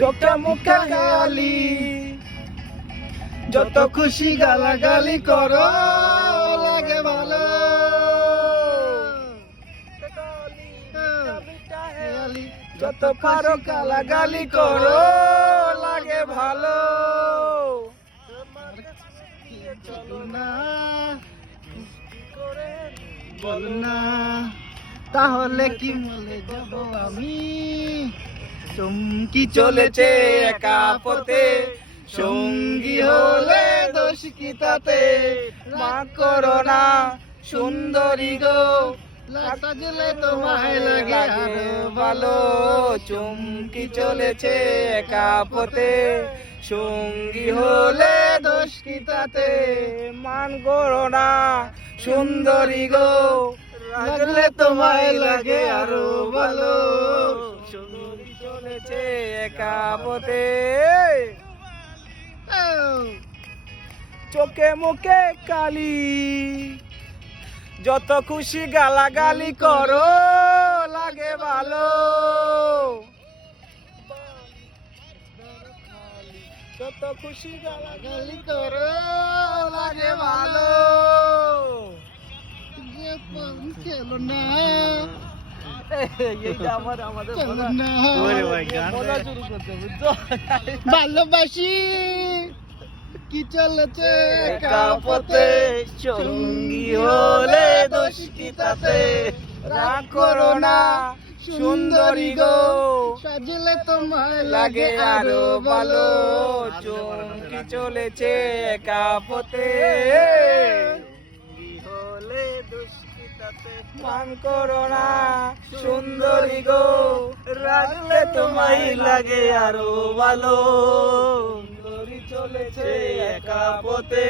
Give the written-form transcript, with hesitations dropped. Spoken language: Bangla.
চোখে মুখে গালি, যত খুশি গালাগালি করো লাগে ভালো। যত পারো গালাগালি করো লাগে ভালো। চলো না বলো না, তাহলে কি মলে যাব আমি। চমকি চলেছে একা পথে, সঙ্গী হলে দোষ কি তাতে। মা করো না সুন্দরী গো, সাজলে তোমায় লাগে আরো ভালো। চমকি চলেছে একা পথে, সঙ্গী হলে দোষ কি তাতে। মান করো না সুন্দরী গো, লাগলে তোমায় লাগে আরো ভালো। সুন্দরী চলেছে একা পথে, চোখে মুখে কালি, যত খুশি গালাগালি করো লাগে ভালো। যত খুশি গালাগালি করো লাগে ভালো। খেলো না ভালোবাসি কি চলেছে একা পথে, সঙ্গী হলে দোষ কি তাতে। রাগ করো না সুন্দরী গো, সাজলে তোমায় লাগে আরো ভালো। চমকি চলেছে একা পথে, হলে দোষ কি তাতে। মান করো না সুন্দরী গো, রাখলে তোমায় লাগে আরো ভালো। সুন্দরী চলেছে একা পথে।